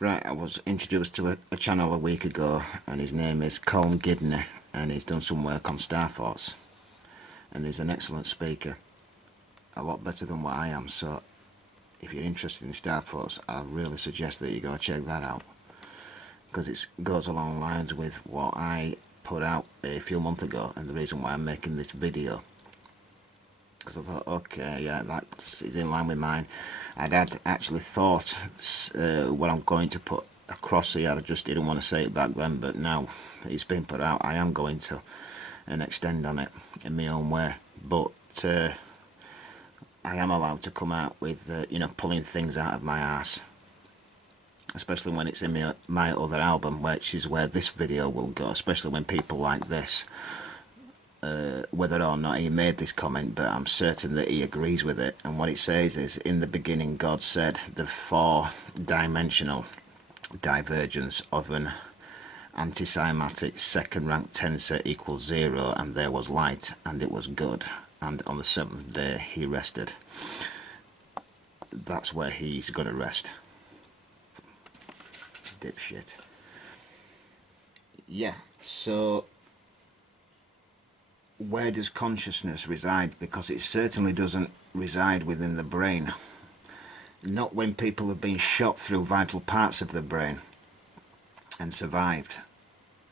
Right, I was introduced to a channel a week ago, and his name is Colm Gibney, and he's done some work on Star Force, and he's an excellent speaker, a lot better than what I am. So if you're interested in Star Force, I really suggest that you go check that out, because it goes along lines with what I put out a few months ago, and the reason why I'm making this video, because I thought, okay, yeah, that's in line with mine. I'd actually thought what I'm going to put across here, I just didn't want to say it back then, but now it's been put out, I am going to and extend on it in my own way. But I am allowed to come out with pulling things out of my ass, especially when it's in my other album, which is where this video will go, especially when people like this, whether or not he made this comment, but I'm certain that he agrees with it. And what it says is, in the beginning God said the four-dimensional divergence of an anticymatic second-rank tensor equals 0, and there was light, and it was good, and on the seventh day he rested. That's where he's going to rest. Dipshit. Yeah, so where does consciousness reside? Because it certainly doesn't reside within the brain. Not when people have been shot through vital parts of the brain and survived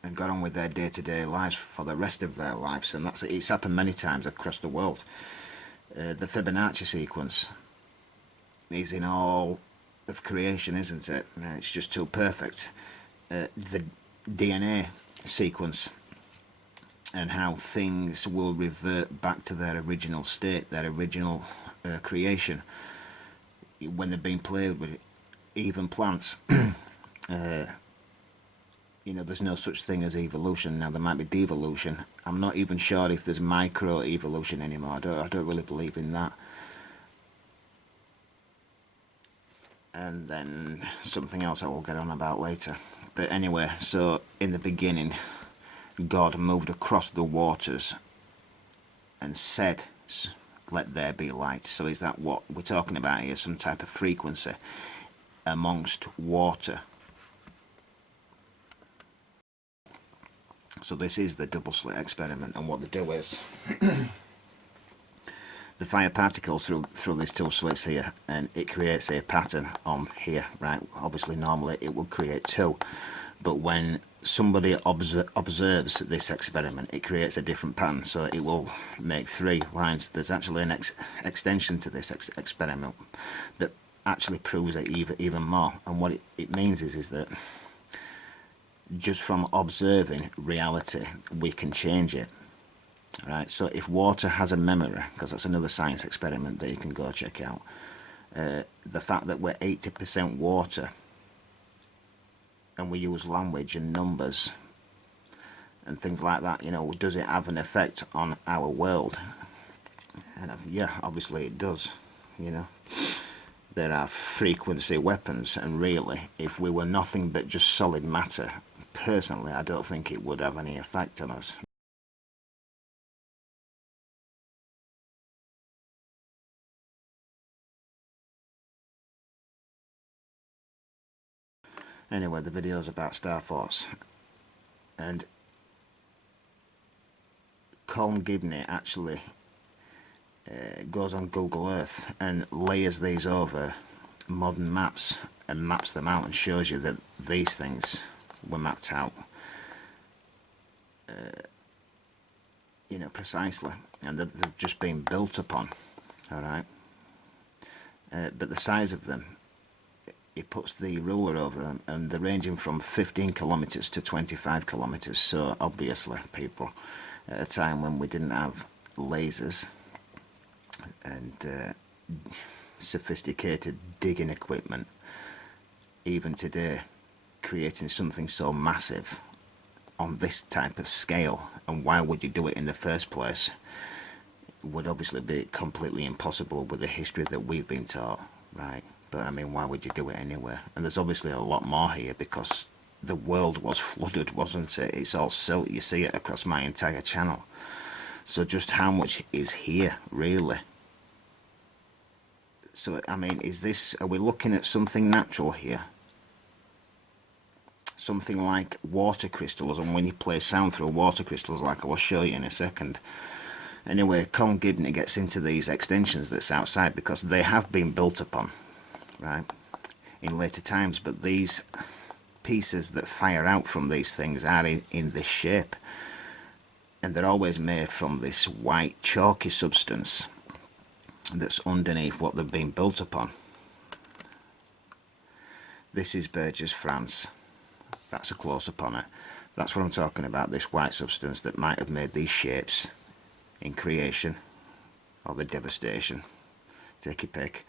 and got on with their day-to-day lives for the rest of their lives. And it's happened many times across the world. The Fibonacci sequence is in all of creation, isn't it? It's just too perfect. The DNA sequence, and how things will revert back to their original state, their original creation, when they've been played with. Even plants, there's no such thing as evolution. Now there might be devolution. I'm not even sure if there's micro-evolution anymore. I don't really believe in that. And then something else I will get on about later. But anyway, so in the beginning, God moved across the waters and said, let there be light. So is that what we're talking about here? Some type of frequency amongst water. So this is the double slit experiment, and what they do is they fire particles through these two slits here, and it creates a pattern on here, right? Obviously normally it would create two, but when somebody observes this experiment, it creates a different pattern, so it will make 3 lines. There's actually an extension to this experiment that actually proves it even more. And what it means is that just from observing reality, we can change it. Right, so if water has a memory, because that's another science experiment that you can go check out, the fact that we're 80% water, and we use language and numbers and things like that, does it have an effect on our world? And yeah, obviously it does. There are frequency weapons, and really, if we were nothing but just solid matter, personally I don't think it would have any effect on us. Anyway, the video's about Star Force, and Colm Gibney actually goes on Google Earth and layers these over modern maps and maps them out and shows you that these things were mapped out precisely, and that they've just been built upon. Alright, but the size of them, he puts the ruler over them, and they're ranging from 15 kilometers to 25 kilometers. So obviously people, at a time when we didn't have lasers and sophisticated digging equipment, even today, creating something so massive on this type of scale, and why would you do it in the first place, would obviously be completely impossible with the history that we've been taught, right? But I mean, why would you do it anyway? And there's obviously a lot more here, because the world was flooded, wasn't it? It's all silt. You see it across my entire channel. So just how much is here, really? So I mean, are we looking at something natural here? something like water crystals, and when you play sound through water crystals, like I will show you in a second. Anyway, Colm Gibney gets into these extensions that's outside because they have been built upon, right, in later times, but these pieces that fire out from these things are in this shape, and they're always made from this white chalky substance that's underneath what they've been built upon. This is Burgess, France. That's a close-up on it. That's what I'm talking about, this white substance that might have made these shapes in creation, or the devastation, take your pick.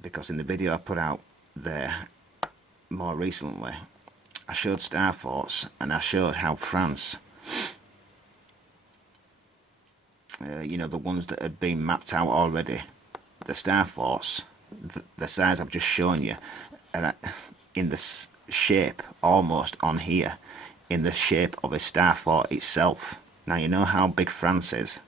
Because in the video I put out there more recently, I showed star forts, and I showed how France, you know, the ones that had been mapped out already, the star forts, the size I've just shown you, and in the shape almost on here, in the shape of a star fort itself. Now you know how big France is,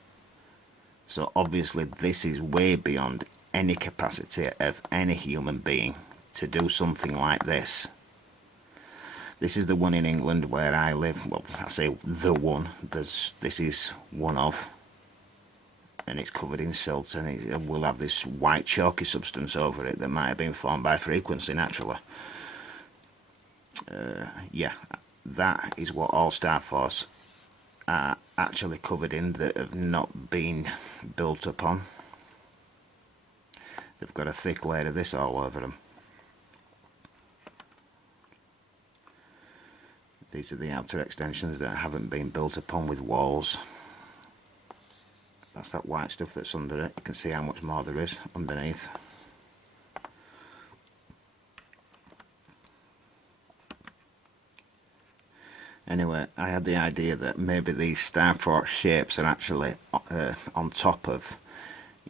so obviously this is way beyond any capacity of any human being to do something like this. This is the one in England where I live. Well, I say the one. This is one of, and it's covered in silt, and it will have this white chalky substance over it that might have been formed by frequency naturally. Yeah, that is what all star forts are actually covered in that have not been built upon. They've got a thick layer of this all over them. These are the outer extensions that haven't been built upon with walls. That's that white stuff that's under it. You can see how much more there is underneath. Anyway, I had the idea that maybe these star fort shapes are actually on top of,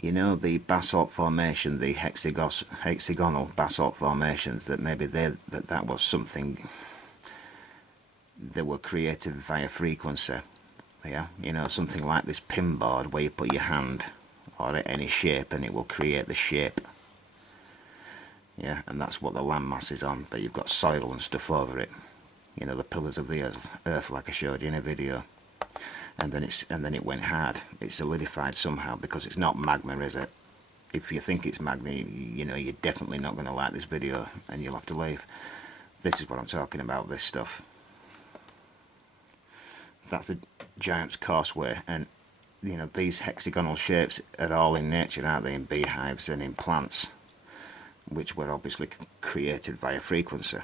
you know, the basalt formation, the hexagonal basalt formations, that maybe that was something that were created via frequency. Yeah, you know, something like this pin board where you put your hand or any shape and it will create the shape. Yeah, and that's what the landmass is on, but you've got soil and stuff over it. You know, the pillars of the earth like I showed you in a video. And then it went hard. It solidified somehow, because it's not magma, is it? If you think it's magma, you know, you're definitely not going to like this video and you'll have to leave. This is what I'm talking about, this stuff. That's the Giant's Causeway, and you know, these hexagonal shapes are all in nature, aren't they, in beehives and in plants, which were obviously created via frequency.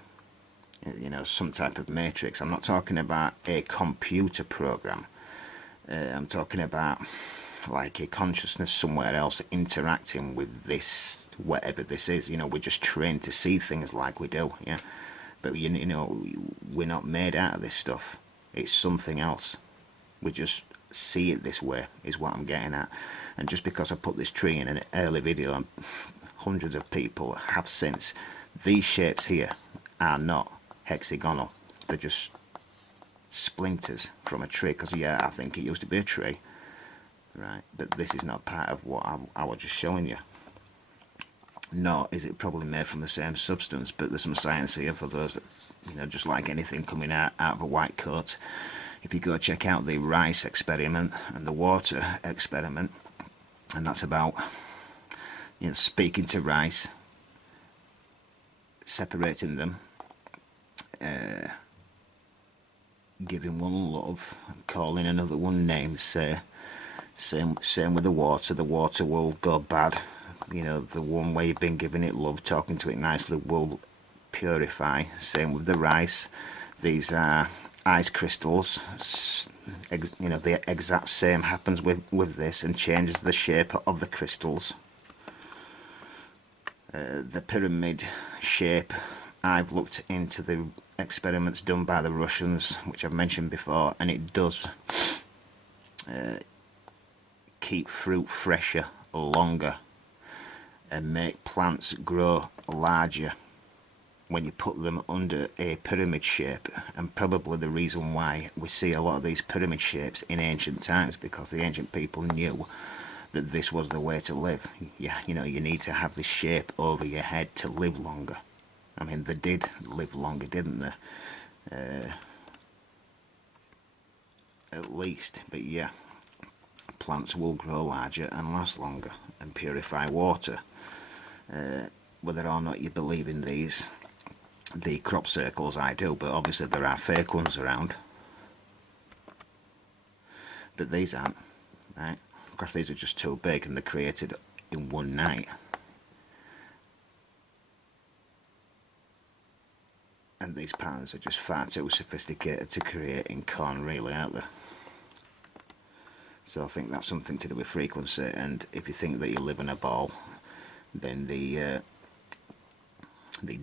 You know, some type of matrix. I'm not talking about a computer program. I'm talking about like a consciousness somewhere else interacting with this, whatever this is. You know, we're just trained to see things like we do, yeah. But you know, we're not made out of this stuff. It's something else. We just see it this way, is what I'm getting at. And just because I put this tree in an early video, and hundreds of people have since, these shapes here are not hexagonal. They're just splinters from a tree, because yeah, I think it used to be a tree, right? But this is not part of what I was just showing you. Nor is it probably made from the same substance, but there's some science here for those that, you know, just like anything coming out of a white coat. If you go check out the rice experiment and the water experiment, and that's about, you know, speaking to rice, separating them, giving one love, calling another one names, say. Same with the water will go bad. You know, the one where you've been giving it love, talking to it nicely, will purify. Same with the rice. These are ice crystals. You know, the exact same happens with this, and changes the shape of the crystals. The pyramid shape, I've looked into the experiments done by the Russians, which I've mentioned before, and it does keep fruit fresher longer and make plants grow larger when you put them under a pyramid shape. And probably the reason why we see a lot of these pyramid shapes in ancient times, because the ancient people knew that this was the way to live. Yeah, you know, you need to have this shape over your head to live longer. I mean, they did live longer, didn't they? At least, but yeah, plants will grow larger and last longer and purify water. Whether or not you believe in the crop circles, I do, but obviously there are fake ones around. But these aren't, right? Because these are just too big and they're created in one night. And these patterns are just far too sophisticated to create in corn, really, aren't they? So I think that's something to do with frequency, and if you think that you live in a ball, then the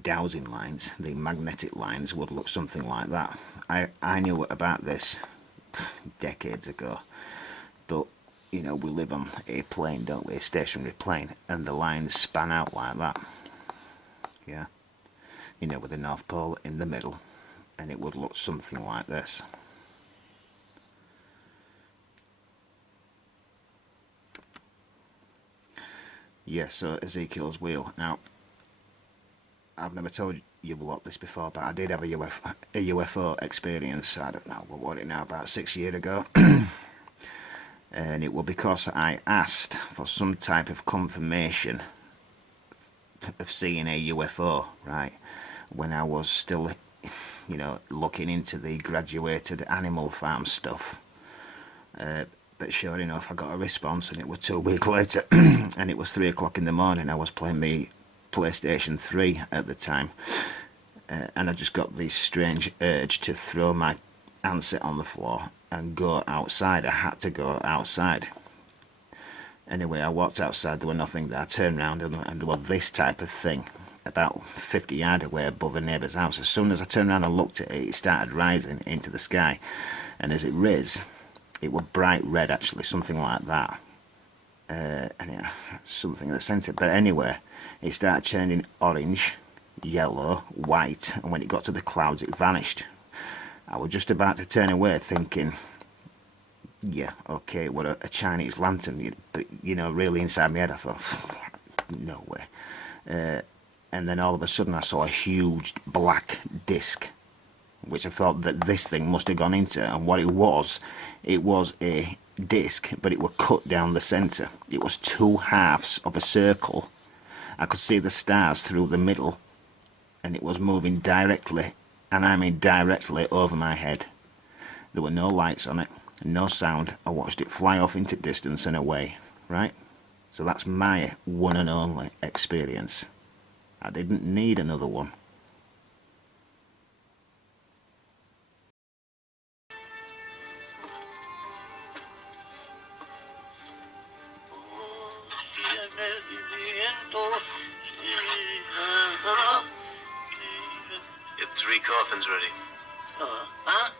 dowsing lines, the magnetic lines, would look something like that. I knew about this decades ago, but you know, we live on a plane, don't we, a stationary plane, and the lines span out like that. Yeah, you know, with the North Pole in the middle, and it would look something like this. Yes, so Ezekiel's wheel. Now, I've never told you about this before, but I did have a UFO experience. I don't know, what was it now, about 6 years ago. And it was because I asked for some type of confirmation of seeing a UFO, right, when I was still, you know, looking into the graduated animal farm stuff. But sure enough, I got a response, and it was 2 weeks later, and it was 3 o'clock in the morning. I was playing the PlayStation 3 at the time, and I just got this strange urge to throw my handset on the floor and go outside. I had to go outside. Anyway, I walked outside, there was nothing there. I turned around and there was this type of thing about 50 yards away above a neighbour's house. As soon as I turned around and looked at it, it started rising into the sky, and as it rose, it was bright red, actually, something like that. And yeah, something in the centre. But anyway, it started turning orange, yellow, white, and when it got to the clouds, it vanished. I was just about to turn away, thinking, yeah, okay, what a Chinese lantern. But, you know, really inside my head, I thought, no way. And then all of a sudden, I saw a huge black disc, which I thought that this thing must have gone into, and what it was a disc, but it was cut down the centre. It was 2 halves of a circle. I could see the stars through the middle, and it was moving directly, and I mean directly, over my head. There were no lights on it, no sound. I watched it fly off into distance and away, right? So that's my one and only experience. I didn't need another one. Get 3 coffins ready. Huh?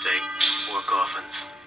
state, more coffins.